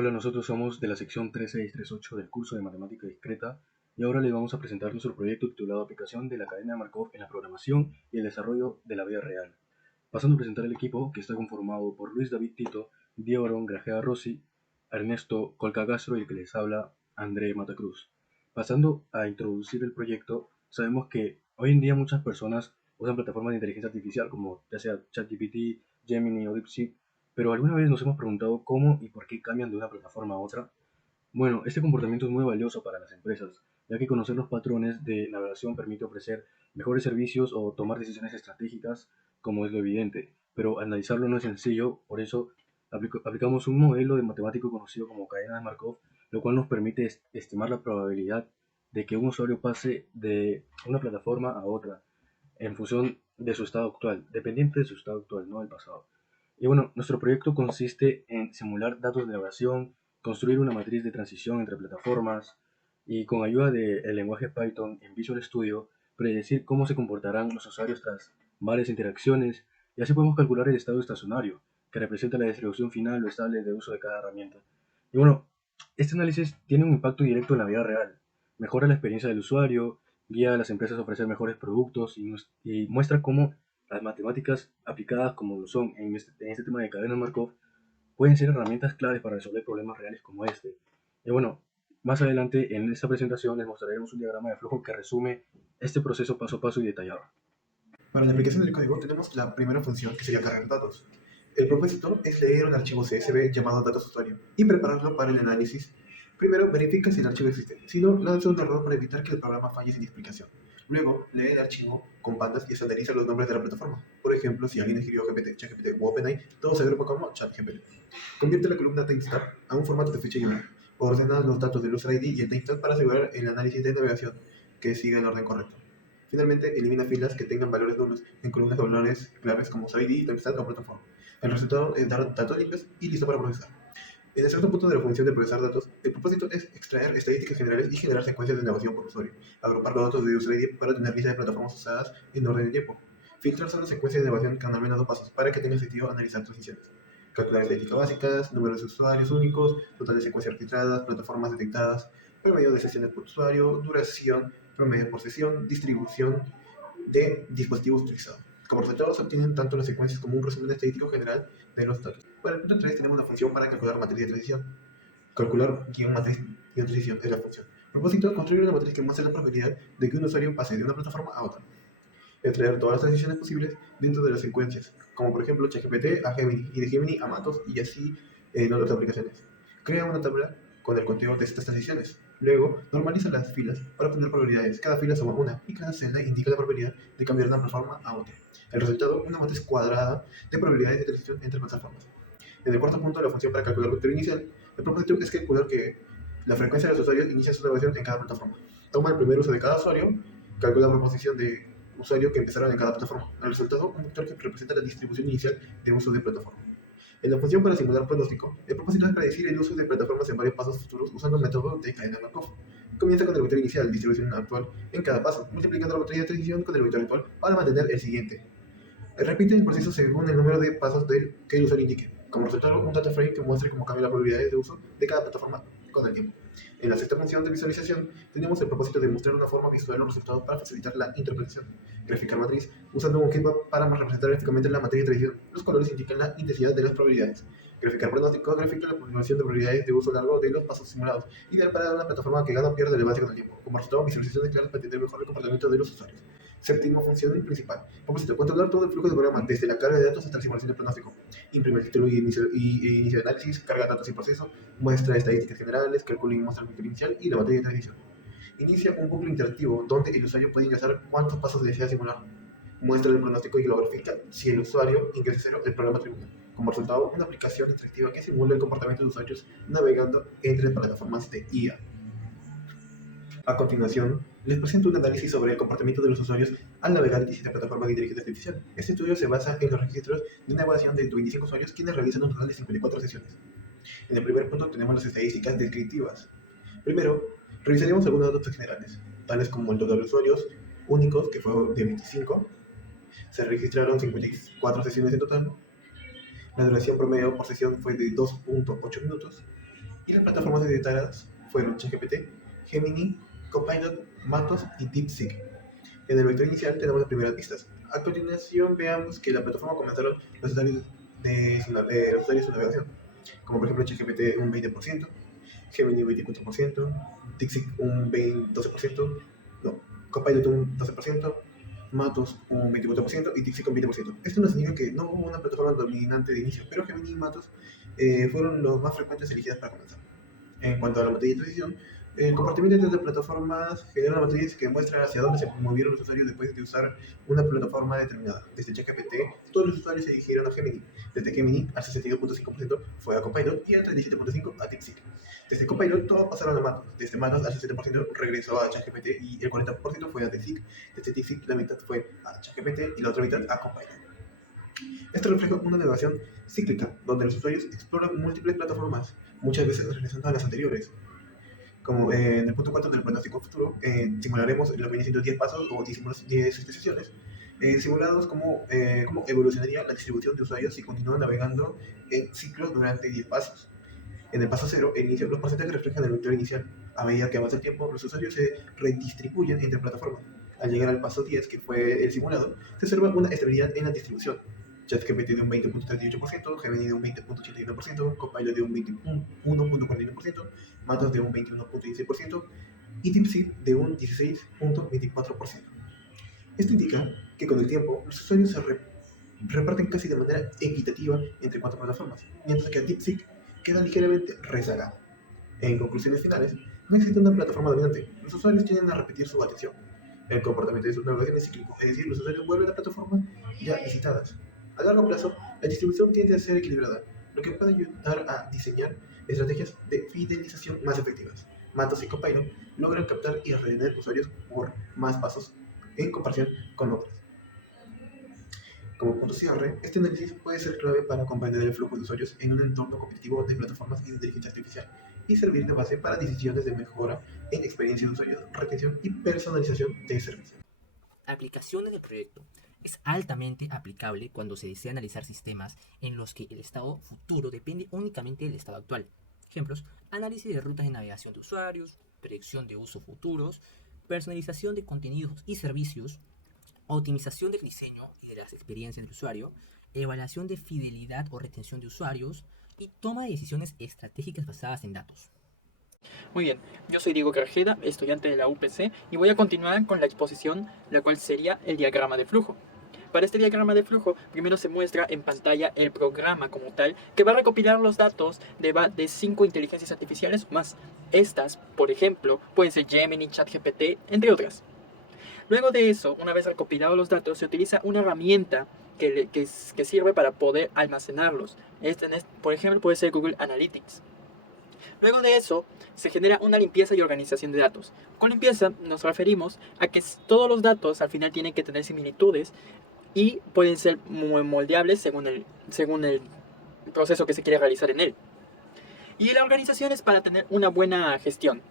Hola, nosotros somos de la sección 3638 del curso de Matemática Discreta y ahora les vamos a presentar nuestro proyecto titulado Aplicación de la cadena de Markov en la programación y el desarrollo de la vida real. Pasando a presentar el equipo, que está conformado por Luis David Tito, Diego Arón Grajeda Rossi, Ernesto Colca Castro y el que les habla, André Matacruz. Pasando a introducir el proyecto, sabemos que hoy en día muchas personas usan plataformas de inteligencia artificial como ya sea ChatGPT, Gemini o DeepSeek, pero ¿alguna vez nos hemos preguntado cómo y por qué cambian de una plataforma a otra? Bueno, este comportamiento es muy valioso para las empresas, ya que conocer los patrones de navegación permite ofrecer mejores servicios o tomar decisiones estratégicas, como es lo evidente, pero analizarlo no es sencillo, por eso aplicamos un modelo de matemático conocido como cadena de Markov, lo cual nos permite estimar la probabilidad de que un usuario pase de una plataforma a otra en función de su estado actual, dependiente de su estado actual, no del pasado. Y bueno, nuestro proyecto consiste en simular datos de navegación, construir una matriz de transición entre plataformas y con ayuda del lenguaje Python en Visual Studio, predecir cómo se comportarán los usuarios tras varias interacciones y así podemos calcular el estado estacionario, que representa la distribución final o estable de uso de cada herramienta. Y bueno, este análisis tiene un impacto directo en la vida real, mejora la experiencia del usuario, guía a las empresas a ofrecer mejores productos y muestra cómo las matemáticas aplicadas como lo son en este tema de cadena Markov pueden ser herramientas claves para resolver problemas reales como este. Y bueno, más adelante en esta presentación les mostraremos un diagrama de flujo que resume este proceso paso a paso y detallado. Para la aplicación del código tenemos la primera función, que sería cargar datos. El propósito es leer un archivo CSV llamado datos usuario y prepararlo para el análisis. Primero, verifica si el archivo existe. Si no, lanza un error para evitar que el programa falle sin explicación. Luego, lee el archivo con pandas y estandariza los nombres de la plataforma. Por ejemplo, si alguien escribió GPT, ChatGPT o OpenAI, todo se agrupa como ChatGPT. Convierte la columna timestamp a un formato de ficha YAML. Ordena los datos del user ID y el timestamp para asegurar el análisis de navegación que siga el orden correcto. Finalmente, elimina filas que tengan valores nulos en columnas de valores claves como user ID, timestamp o plataforma. El resultado es dar datos limpios y listo para procesar. En el segundo punto de la función de procesar datos, el propósito es extraer estadísticas generales y generar secuencias de navegación por usuario, agrupar los datos de user ID para tener lista de plataformas usadas en orden de tiempo, filtrar solo secuencias de navegación con al menos 2 pasos para que tenga sentido analizar transiciones, calcular estadísticas básicas, números de usuarios únicos, total de secuencias registradas, plataformas detectadas, promedio de sesiones por usuario, duración, promedio por sesión, distribución de dispositivos utilizados. Como resultado, se obtienen tanto las secuencias como un resumen estadístico general de los datos. Para el punto 3 tenemos una función para calcular matriz de transición. Calcular matriz de transición es la función. El propósito es construir una matriz que muestre la probabilidad de que un usuario pase de una plataforma a otra. Extraer todas las transiciones posibles dentro de las secuencias, como por ejemplo ChatGPT a Gemini y de Gemini a Matos y así en otras aplicaciones. Crea una tabla con el conteo de estas transiciones. Luego, normaliza las filas para obtener probabilidades. Cada fila suma una y cada celda indica la probabilidad de cambiar de una plataforma a otra. El resultado, una matriz cuadrada de probabilidades de transición entre plataformas. En el cuarto punto de la función para calcular el vector inicial, el propósito es calcular que la frecuencia de los usuarios inicia su navegación en cada plataforma. Toma el primer uso de cada usuario, calcula la proposición de usuario que empezaron en cada plataforma. El resultado, un vector que representa la distribución inicial de uso de plataforma. En la función para simular pronóstico, el propósito es predecir el uso de plataformas en varios pasos futuros usando el método de cadena de Markov. Comienza con el vector inicial, distribución actual, en cada paso, multiplicando la matriz de transición con el vector actual para mantener el siguiente. Repite el proceso según el número de pasos que el usuario indique. Como resultado, un data frame que muestre cómo cambian las probabilidades de uso de cada plataforma con el tiempo. En la sexta función de visualización, tenemos el propósito de mostrar una forma visual los resultados para facilitar la interpretación. Graficar matriz, usando un GIMP para representar gráficamente la matriz de transición. Los colores indican la intensidad de las probabilidades. Graficar pronóstico, grafica la población de probabilidades de uso largo de los pasos simulados, ideal para una plataforma que gana o pierde relevancia con el tiempo. Como resultado, visualizaciones claras para entender mejor el comportamiento de los usuarios. Séptima función principal. Propósito, controlar todo el flujo del programa, desde la carga de datos hasta la simulación de pronóstico. Imprime el título y inicio de análisis, carga datos y proceso, muestra estadísticas generales, calcula y muestra el vector inicial y la matriz de transición. Inicia un bucle interactivo donde el usuario puede ingresar cuántos pasos desea simular. Muestra el pronóstico y lo grafica. Si el usuario ingresa 0, el programa termina. Como resultado, una aplicación interactiva que simula el comportamiento de usuarios navegando entre plataformas de IA. A continuación, les presento un análisis sobre el comportamiento de los usuarios al navegar en distintas plataformas de inteligencia artificial. Este estudio se basa en los registros de una evaluación de 25 usuarios quienes realizan un total de 54 sesiones. En el primer punto tenemos las estadísticas descriptivas. Primero, revisaremos algunos datos generales, tales como el total de usuarios únicos, que fue de 25, se registraron 54 sesiones en total, la duración promedio por sesión fue de 2.8 minutos, Y las plataformas editadas fueron ChatGPT, Gemini, Copilot, Matos y DeepSeek. En el vector inicial tenemos las primeras vistas. A continuación veamos que la plataforma comenzaron los usuarios los usuarios de su navegación, como por ejemplo ChatGPT un 20%, Gemini un 24%, DeepSeek un 12%, no, Copilot un 12%, Matos un 24% y DeepSeek un 20%. Esto nos indica que no hubo una plataforma dominante de inicio, pero Gemini y Matos fueron los más frecuentes elegidas para comenzar. En cuanto a la matriz de transición, el comportamiento de las plataformas genera una matriz que muestra hacia dónde se movieron los usuarios después de usar una plataforma determinada. Desde ChatGPT, todos los usuarios se dirigieron a Gemini. Desde Gemini, al 62.5% fue a Copilot y al 37.5% a DeepSeek. Desde Copilot, todos pasaron a Matos. Desde Matos, al 60% regresó a ChatGPT y el 40% fue a DeepSeek. Desde DeepSeek, la mitad fue a ChatGPT y la otra mitad a Copilot. Esto refleja una navegación cíclica, donde los usuarios exploran múltiples plataformas, muchas veces regresando a las anteriores. Como en el punto 4 del pronóstico futuro, simularemos los 1110 pasos o 10 sesiones, simulados cómo evolucionaría la distribución de usuarios si continúan navegando en ciclos durante 10 pasos. En el paso 0, los porcentajes reflejan el vector inicial. A medida que avanza el tiempo, los usuarios se redistribuyen entre plataformas. Al llegar al paso 10, que fue el simulado, se observa una estabilidad en la distribución. ChatGPT de un 20.38%, Gemini de un 20.81%, Copilot de un 21.41%, Matos de un 21.16% y DeepSeek de un 16.24%. Esto indica que con el tiempo los usuarios se reparten casi de manera equitativa entre 4 plataformas, mientras que DeepSeek queda ligeramente rezagado. En conclusiones finales, no existe una plataforma dominante. Los usuarios tienden a repetir su atención. El comportamiento de sus navegaciones es cíclico, es decir, los usuarios vuelven a plataformas ya visitadas. A largo plazo, la distribución tiende a ser equilibrada, lo que puede ayudar a diseñar estrategias de fidelización más efectivas. Matos y Copilot logran captar y retener usuarios por más pasos en comparación con otros. Como punto cierre, este análisis puede ser clave para comprender el flujo de usuarios en un entorno competitivo de plataformas y de inteligencia artificial y servir de base para decisiones de mejora en experiencia de usuarios, retención y personalización de servicios. Aplicaciones del proyecto. Es altamente aplicable cuando se desea analizar sistemas en los que el estado futuro depende únicamente del estado actual. Ejemplos: análisis de rutas de navegación de usuarios, predicción de uso futuros, personalización de contenidos y servicios, optimización del diseño y de las experiencias del usuario, evaluación de fidelidad o retención de usuarios y toma de decisiones estratégicas basadas en datos. Muy bien, yo soy Diego Carjeda, estudiante de la UPC, y voy a continuar con la exposición, la cual sería el diagrama de flujo. Para este diagrama de flujo, primero se muestra en pantalla el programa como tal, que va a recopilar los datos de 5 inteligencias artificiales más. Estas, por ejemplo, pueden ser Gemini, ChatGPT, entre otras. Luego de eso, una vez recopilados los datos, se utiliza una herramienta que sirve para poder almacenarlos. Por ejemplo, puede ser Google Analytics. Luego de eso, se genera una limpieza y organización de datos. Con limpieza nos referimos a que todos los datos al final tienen que tener similitudes y pueden ser moldeables según el proceso que se quiere realizar en él. Y la organización es para tener una buena gestión.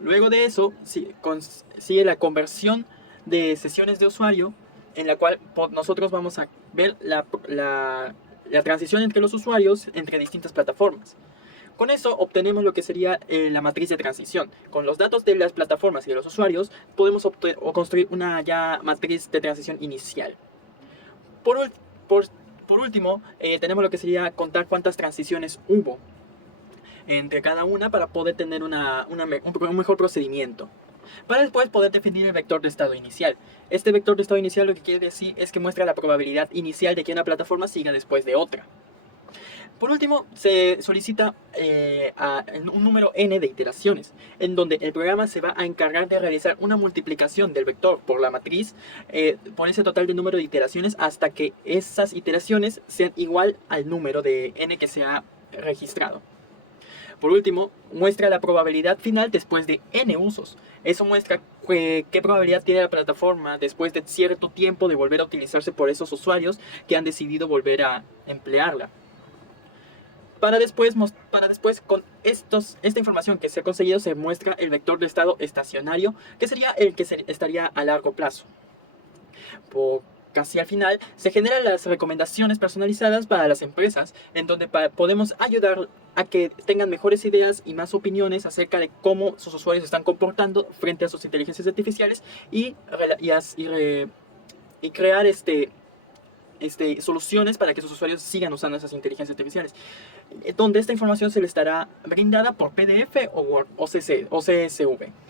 Luego de eso, sigue la conversión de sesiones de usuario, en la cual nosotros vamos a ver la transición entre los usuarios entre distintas plataformas. Con eso obtenemos lo que sería la matriz de transición. Con los datos de las plataformas y de los usuarios podemos construir una ya matriz de transición inicial. Por último, tenemos lo que sería contar cuántas transiciones hubo entre cada una para poder tener un mejor procedimiento. Para después poder definir el vector de estado inicial. Este vector de estado inicial lo que quiere decir es que muestra la probabilidad inicial de que una plataforma siga después de otra. Por último, se solicita un número n de iteraciones, en donde el programa se va a encargar de realizar una multiplicación del vector por la matriz, por ese total de número de iteraciones, hasta que esas iteraciones sean igual al número de n que se ha registrado. Por último, muestra la probabilidad final después de n usos. Eso muestra qué probabilidad tiene la plataforma después de cierto tiempo de volver a utilizarse por esos usuarios que han decidido volver a emplearla. Para después, con esta información que se ha conseguido, se muestra el vector de estado estacionario, que sería el que estaría a largo plazo. casi al final, se generan las recomendaciones personalizadas para las empresas, en donde podemos ayudar a que tengan mejores ideas y más opiniones acerca de cómo sus usuarios se están comportando frente a sus inteligencias artificiales y crear soluciones para que sus usuarios sigan usando esas inteligencias artificiales, donde esta información se les estará brindada por PDF o Word o CSV.